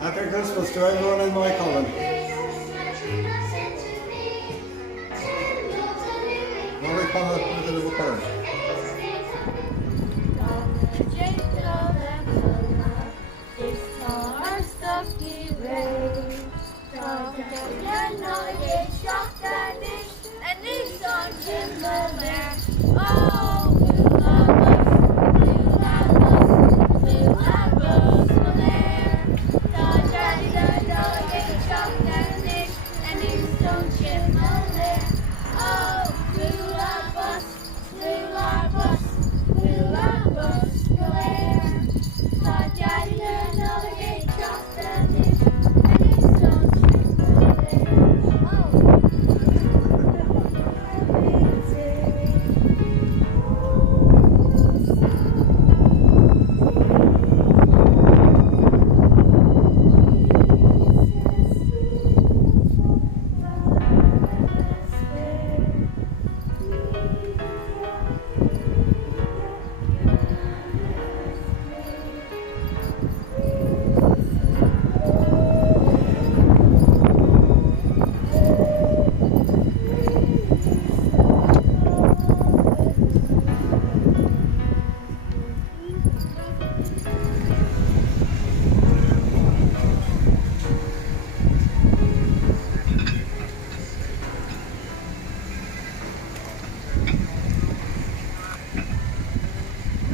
Happy Christmas to everyone in my Cuilinn. Nollaig Shona with a little bird.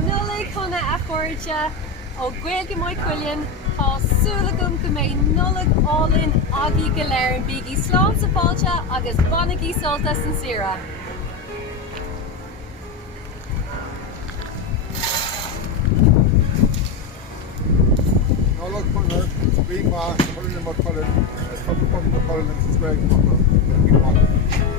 Nollaig Shona a chuirde ó Gaeilge Mhaigh Cuilinn tá súla gom go mbeidh nollaig álinn agaí go léir an bígí slán sa fáilte agus bannagí soltas san sira. Nollaig Shona, Mhaigh, Cuilinn, Cuilinn, it's from the Cuilinn, it's Mhaigh.